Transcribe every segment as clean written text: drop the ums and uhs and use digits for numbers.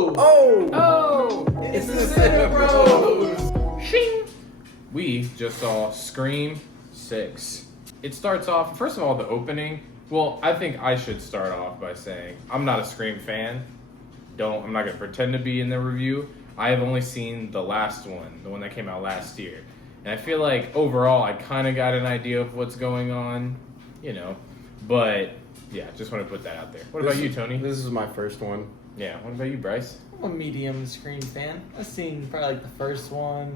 Oh! It's the CineBros! Shing! We just saw Scream 6. It starts off, first of all, the opening. Well, I think I should start off by saying I'm not a Scream fan. I'm not going to pretend to be in the review. I have only seen the last one, the one that came out last year. And I feel like overall I kind of got an idea of what's going on, But yeah, just want to put that out there. What about you, Tony? This is my first one. Yeah, what about you, Bryce? I'm a medium Scream fan. I've seen probably like the first one,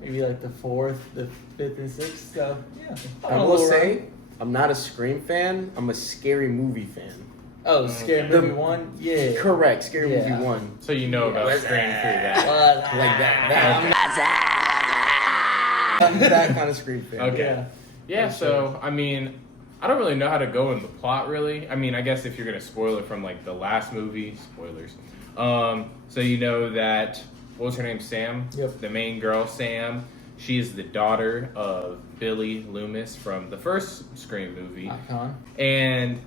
maybe like the fourth, the fifth, and sixth. So yeah. I will say, I'm not a Scream fan. I'm a Scary Movie fan. Oh, Scary Movie 1? Yeah. Correct, Scary Movie 1. So you know about Scream through that. Like that. I'm that kind of Scream fan. Okay. Yeah, so, I mean, I don't really know how to go in the plot, really. I mean, I guess if you're going to spoil it from, like, the last movie, spoilers. So you know that, what was her name, Sam? Yep. The main girl, Sam. She is the daughter of Billy Loomis from the first Scream movie. Icon. And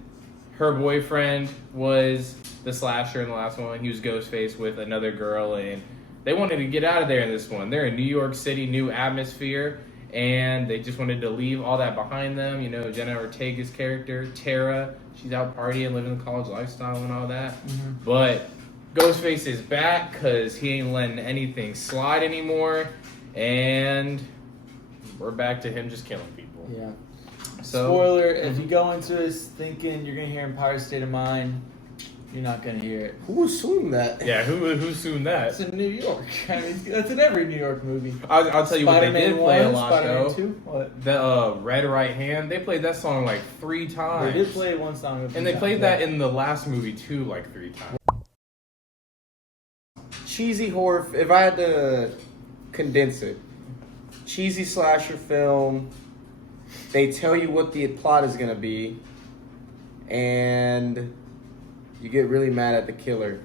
her boyfriend was the slasher in the last one. He was Ghostface with another girl, and they wanted to get out of there in this one. They're in New York City, new atmosphere, and they just wanted to leave all that behind them. Jenna Ortega's character, Tara, she's out partying, living the college lifestyle and all that. Mm-hmm. But Ghostface is back because he ain't letting anything slide anymore, and we're back to him just killing people. Yeah. So, spoiler, if you go into this thinking you're going to hear Empire State of Mind, you're not going to hear it. Who assumed that? Yeah, who assumed that? It's in New York. I mean, that's in every New York movie. I'll tell you what they did play a lot, Spider-Man though. 2? What? The Red Right Hand, they played that song like 3 times. They did play one song. And they played that in the last movie, too, like 3 times. Cheesy horror, if I had to condense it. Cheesy slasher film. They tell you what the plot is going to be, and you get really mad at the killer.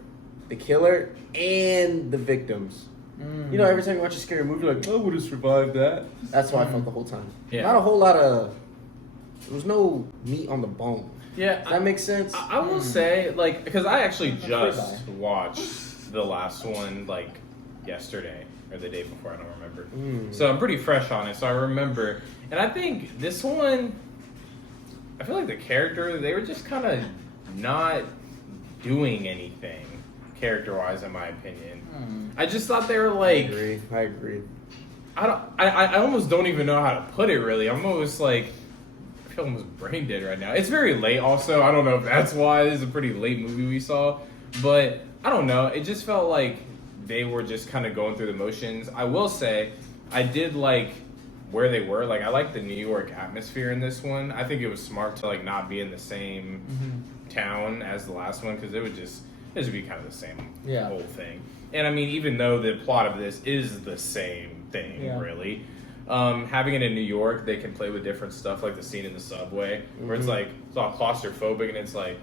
The killer and the victims. Mm. Every time you watch a scary movie, you're like, I would have survived that. That's how I felt the whole time. Yeah. Not a whole lot of... There was no meat on the bone. Yeah. Does that make sense? I will say, because I actually just watched the last one, yesterday. Or the day before, I don't remember. So I'm pretty fresh on it, so I remember. And I think this one, I feel like the character, they were just kind of not doing anything character-wise, in my opinion. I just thought they were like... I agree. I almost don't even know how to put it, really. I'm almost like... I feel almost brain dead right now. It's very late, also. I don't know if that's why. This is a pretty late movie we saw. But, I don't know. It just felt like they were just kind of going through the motions. I will say, I did like where they were. I like the New York atmosphere in this one. I think it was smart to not be in the same town as the last one, because it would be kind of the same whole thing. And I mean, even though the plot of this is the same thing, really, having it in New York, they can play with different stuff, like the scene in the subway, where it's it's all claustrophobic, and it's I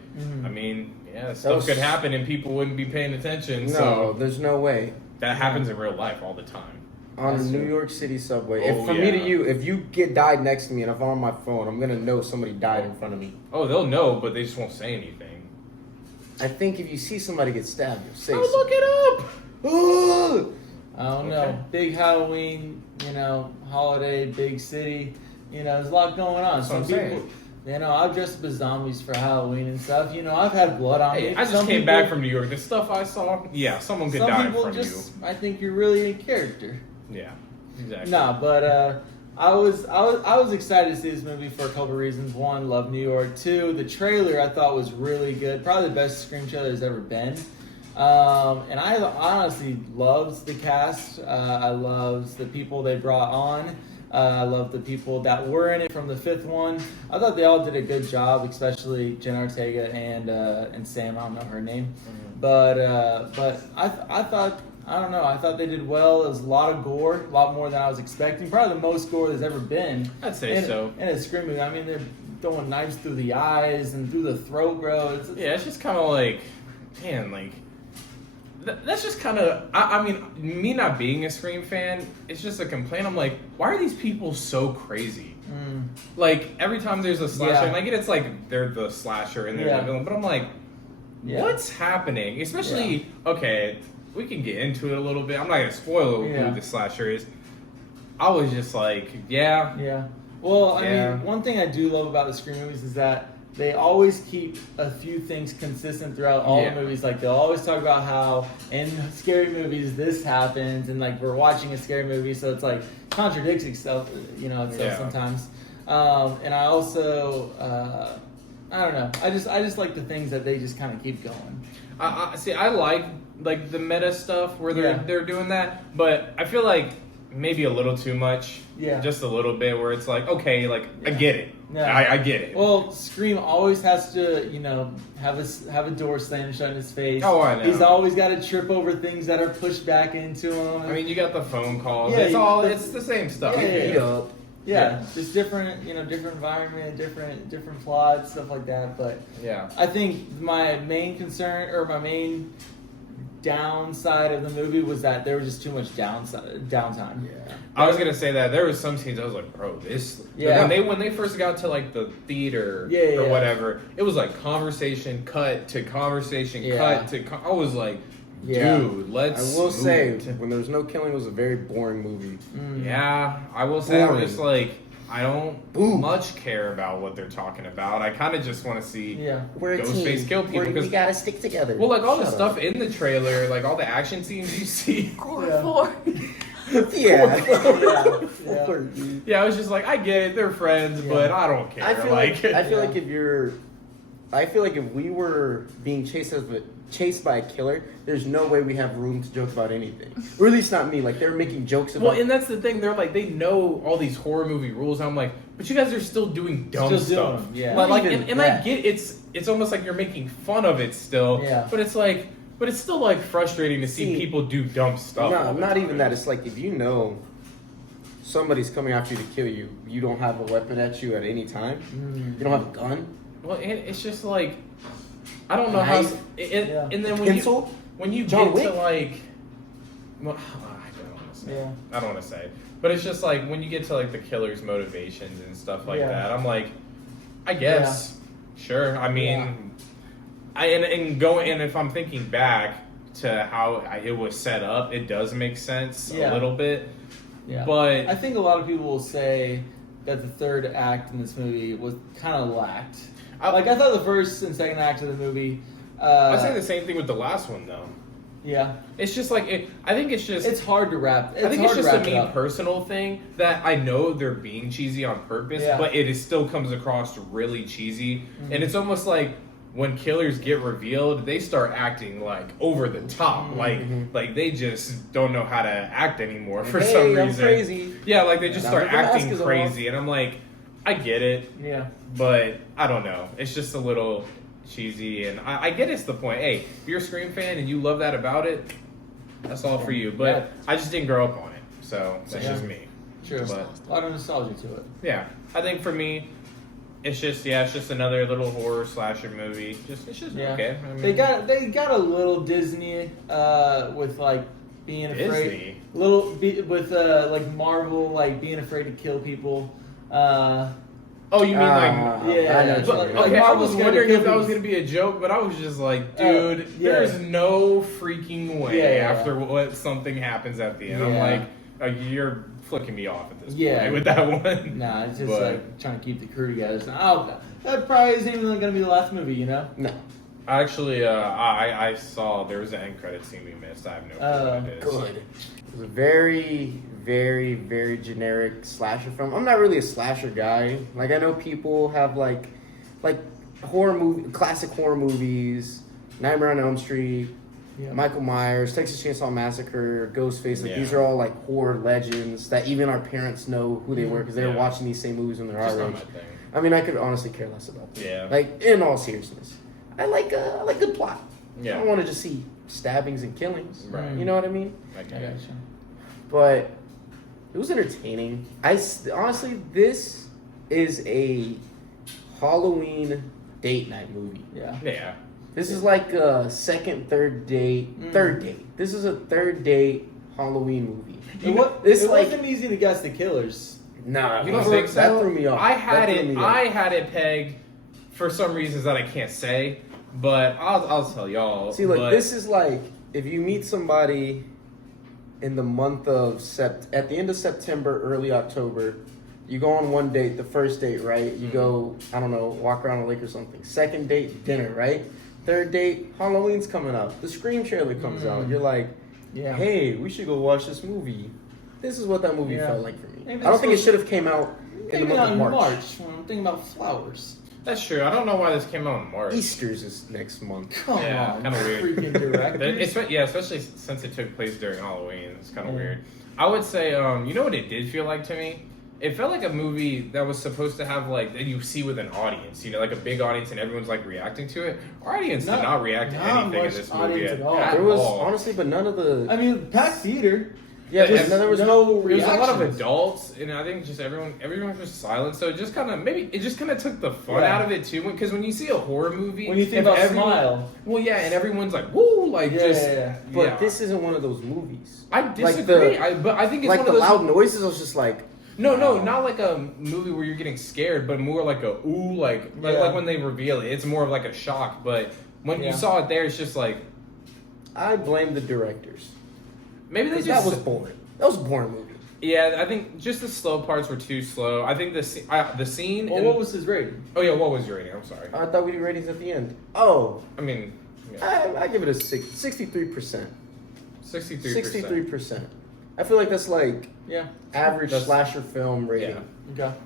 mean, stuff could happen and people wouldn't be paying attention. No, there's no way. That happens in real life all the time. On the New York City subway. Me to you, if you died next to me and if I'm on my phone, I'm going to know somebody died in front of me. Oh, they'll know, but they just won't say anything. I think if you see somebody get stabbed, you'll say look it up! I don't know. Big Halloween, holiday, big city. There's a lot going on. That's what I'm saying. I've dressed up as zombies for Halloween and stuff. I've had blood on me. I just came back from New York. The stuff I saw, someone could die in front of you. I think you're really in character. Yeah, exactly. No, but I was excited to see this movie for a couple of reasons. One, love New York. Two, the trailer I thought was really good. Probably the best Scream trailer there's ever been. And I honestly loved the cast. I loved the people they brought on. I love the people that were in it from the fifth one. I thought they all did a good job, especially Jenna Ortega and Sam. I don't know her name, but I thought, I don't know, I thought they did well. It was a lot of gore, a lot more than I was expecting. Probably the most gore there's ever been. I'd say so. In a Scream movie. I mean, they're throwing knives through the eyes and through the throat, bro. It's just kind of that's just kind of, I mean, me not being a Scream fan, it's just a complaint. I'm like, why are these people so crazy? Every time there's a slasher, and I get it's they're the slasher and they're the villain, but I'm like, what's happening? Especially, okay, we can get into it a little bit. I'm not going to spoil who the slasher is. I was just like, Yeah. Well, I mean, one thing I do love about the Scream movies is that they always keep a few things consistent throughout all the movies. Like, they'll always talk about how in scary movies this happens, and like we're watching a scary movie, so it's like contradicts itself, sometimes. And I also, I don't know. I just like the things that they just kind of keep going. I like the meta stuff where they're doing that, but I feel like maybe a little too much. Yeah. Just a little bit where it's like, okay, like I get it. Yeah. I get it. Well, Scream always has to, have a door slammed shut in his face. Oh, I know. He's always got to trip over things that are pushed back into him. I mean, you got the phone calls. Yeah, it's the same stuff. Yeah, just different, different environment, different plots, stuff like that. But I think my main concern or my main downside of the movie was that there was just too much downtime. Yeah, I was gonna say that there was some scenes I was like, bro, this. Yeah. When they first got to like the theater or whatever, it was like conversation cut to conversation cut to. I was like, dude, let's. I will say when there was no killing, it was a very boring movie. Yeah, I will say I'm just like. I don't much care about what they're talking about. I kind of just want to see Ghostface kill people. We gotta stick together. Well, like all the stuff in the trailer, like all the action scenes you see. Core 4. Yeah, I was just like, I get it, they're friends, but I don't care. I feel like if we were being chased by a killer, there's no way we have room to joke about anything. Or at least not me. Like, they're making jokes about... Well, and that's the thing. They're like, they know all these horror movie rules. I'm like, but you guys are still doing dumb stuff. I get it's almost like you're making fun of it still. Yeah. But it's like... But it's still, like, frustrating to see people do dumb stuff. No, not even that. It's like, if you know somebody's coming after you to kill you, you don't have a weapon at you at any time. You don't have a gun. Well, and it's just like... I don't know how... And then when you John get Wick? to, like... Well, I don't want to say. Yeah. I don't want to say. But it's just like, when you get to, like, the killer's motivations and stuff like that, I'm like, I guess. Sure. I mean... And if I'm thinking back to how it was set up, it does make sense a little bit. Yeah. But... I think a lot of people will say that the third act in this movie was kind of lacked. I thought the first and second act of the movie... I'd say the same thing with the last one, though. Yeah. It's just like... I think it's just... It's hard to wrap... I think it's just a me personal thing that I know they're being cheesy on purpose, but it still comes across really cheesy. Mm-hmm. And it's almost like when killers get revealed, they start acting like over the top. Mm-hmm. Like they just don't know how to act anymore for some reason. I'm crazy. Yeah, like they just start acting crazy. And I'm like... I get it. Yeah. But I don't know. It's just a little cheesy, and I get it's the point. Hey, if you're a Scream fan and you love that about it, that's all for you. But I just didn't grow up on it, so that's just me. Sure. But a lot of nostalgia to it. Yeah. I think for me, it's just another little horror slasher movie. It's just okay. I mean, they got a little Disney with like being afraid. With like Marvel like being afraid to kill people. You mean I was wondering if that was gonna be a joke, but I was just like, dude, there's no freaking way after what something happens at the end. I'm like, you're flicking me off at this point with that one. Nah, it's just like trying to keep the crew together. So, that probably isn't even gonna be the last movie, No. Actually, I saw there was an end credit scene we missed. I have no clue what it is. Good. It was a very, very, very generic slasher film. I'm not really a slasher guy. Like, I know people have like classic horror movies, Nightmare on Elm Street, Michael Myers, Texas Chainsaw Massacre, Ghostface. Like these are all like horror legends that even our parents know who they were because they were watching these same movies when they're our age. I mean, I could honestly care less about them. Yeah. Like, in all seriousness, I like good plot. Yeah. I don't want to just see stabbings and killings. Right. You know what I mean? I gotcha. But it was entertaining. Honestly, this is a Halloween date night movie. Yeah. Yeah. This is like a third date. This is a third date Halloween movie. It wasn't easy to guess the killers. Nah, you don't think so? That threw me off. I had it pegged for some reasons that I can't say, But I'll tell y'all. See, look, this is like if you meet somebody in the month of at the end of September, early October. You go on one date, the first date, right? You go, I don't know, walk around a lake or something. Second date, dinner, right? Third date, Halloween's coming up. The Scream trailer comes out. You're like, hey, we should go watch this movie. This is what that movie felt like for me. Maybe I don't think it should have came out in the month of March. When I'm thinking about flowers. That's true. I don't know why this came out in March. Easter's is next month. Come on, kind of weird. Freaking directors. Especially since it took place during Halloween. It's kind of weird. I would say, you know what it did feel like to me? It felt like a movie that was supposed to have, like, that you see with an audience, you know, like a big audience and everyone's, like, reacting to it. Our audience did not react to anything in this movie at all. There was, honestly, but none of the... I mean, packed theater. Yeah, there was no reactions. There was a lot of adults, and I think just everyone was just silent, so it just kind of took the fun out of it, too, because when you see a horror movie... When you think about Smile. Well, yeah, and everyone's like, woo, like, But this isn't one of those movies. I disagree, but I think it's like one of those... Like the loud noises, I was just like... No, not like a movie where you're getting scared, but more like a ooh, like when they reveal it. It's more of like a shock. But when you saw it there, it's just like... I blame the directors. Maybe they just... That was boring. That was a boring movie. Yeah, I think just the slow parts were too slow. I think the scene... Well, what was his rating? Oh, yeah, what was your rating? I'm sorry. I thought we did ratings at the end. Oh. I mean... Yeah. I give it a 63%. 63%. 63%. I feel like that's like average slasher film rating. Yeah. Okay.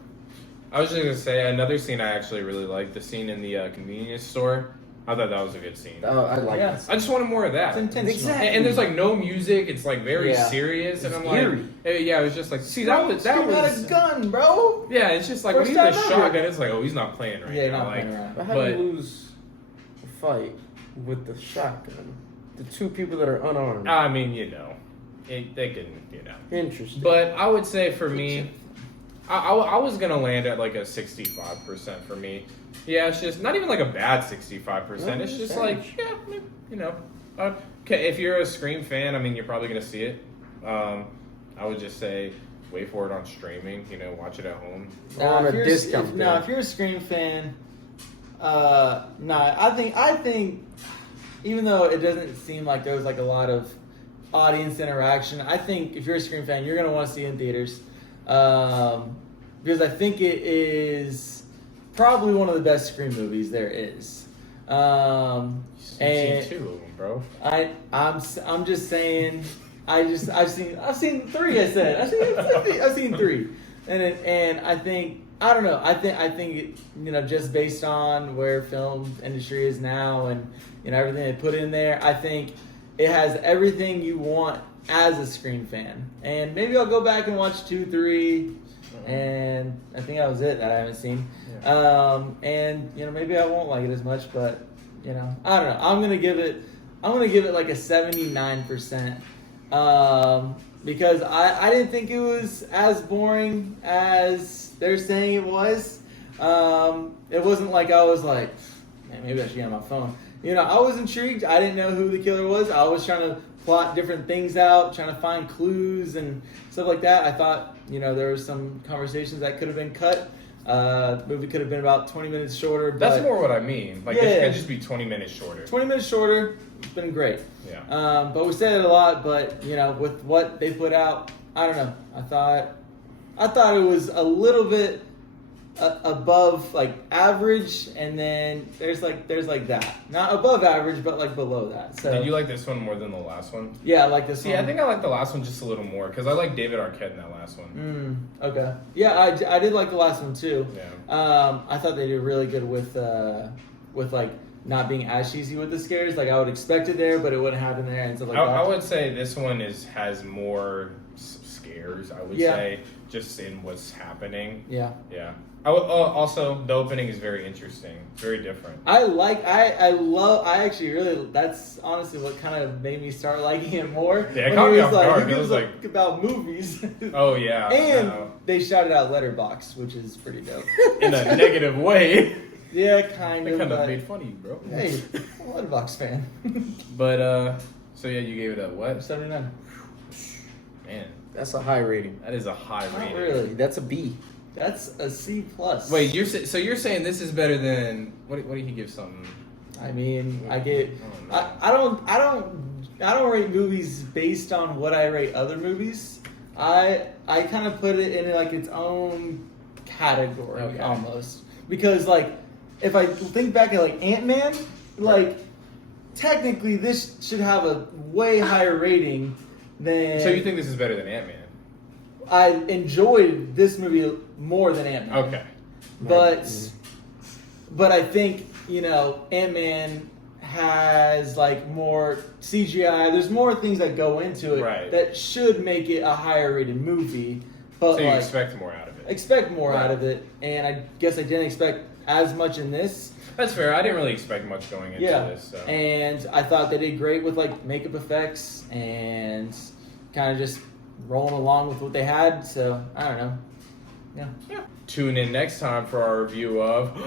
I was just gonna say another scene I actually really liked, the scene in the convenience store. I thought that was a good scene. Oh, I like that. I just wanted more of that. It's intentional. Exactly. And there's like no music. It's like very serious, and I'm eerie. like, yeah, it was just like, see, that was a gun, bro. Yeah, it's just like when you get a shotgun, it's like, oh, he's not playing right now. Not playing right. But how do you lose a fight with the shotgun? The two people that are unarmed. I mean, you know. They can, you know. Interesting. But I would say for me, I was going to land at like a 65% for me. Yeah, it's just not even like a bad 65%. It's just like, yeah, you know. Okay, if you're a Scream fan, I mean, you're probably going to see it. I would just say wait for it on streaming, you know, watch it at home. If you're a Scream fan, I think even though it doesn't seem like there was like a lot of audience interaction, I think if you're a Scream fan, you're going to want to see it in theaters. Because I think it is probably one of the best Scream movies there is. And seen two of them, bro. I'm just saying. I've seen three. I said I've seen three, and I think I don't know. I think it, you know, just based on where film industry is now and you know everything they put in there, I think it has everything you want as a Scream fan. And maybe I'll go back and watch 2, 3, and I think that was it that I haven't seen. Yeah. And you know maybe I won't like it as much, but you know I don't know. I'm gonna give it like a 79%. Because I didn't think it was as boring as they're saying it was. It wasn't like I was like, man, maybe I should get on my phone. You know, I was intrigued. I didn't know who the killer was. I was trying to plot different things out, trying to find clues and stuff like that. I thought, you know, there were some conversations that could have been cut. The movie could have been about 20 minutes shorter. But that's more what I mean. Like, it could just be 20 minutes shorter. 20 minutes shorter. It's been great. Yeah. But we said it a lot, but, you know, with what they put out, I don't know. I thought it was a little bit above, like, average, and then there's like that. Not above average, but, like, below that. So did you like this one more than the last one? Yeah, I like this one. Yeah, I think I like the last one just a little more, because I like David Arquette in that last one. Okay. Yeah, I did like the last one, too. Yeah. I thought they did really good with like, not being as cheesy with the scares. Like, I would expect it there, but it wouldn't happen there and stuff like that. I would say this one has more scares, I would say, just in what's happening. Yeah. Yeah. Also, the opening is very interesting. It's very different. That's honestly what kind of made me start liking it more. Yeah, it caught me off guard. It was like about movies. Oh, yeah. And they shouted out Letterboxd, which is pretty dope. In a negative way. Yeah, kind of. They kind of made fun of you, bro. Hey, I'm a Letterboxd fan. But, so yeah, you gave it a what? 79. Man. That's a high rating. That is a high rating. Not really. That's a B. That's a C+. Wait, you're saying this is better than... What did he give something? I mean, I get. I don't know. I don't rate movies based on what I rate other movies. I kind of put it in like its own category almost, because like if I think back at like Ant-Man, like technically this should have a way higher rating than. So you think this is better than Ant-Man? I enjoyed this movie more than Ant-Man. Okay. But I think, you know, Ant-Man has like more CGI. There's more things that go into it that should make it a higher rated movie. But so you like, expect more out of it. Expect more out of it, and I guess I didn't expect as much in this. That's fair. I didn't really expect much going into this. So. And I thought they did great with like makeup effects and kind of just rolling along with what they had. So I don't know. Yeah. Tune in next time for our review of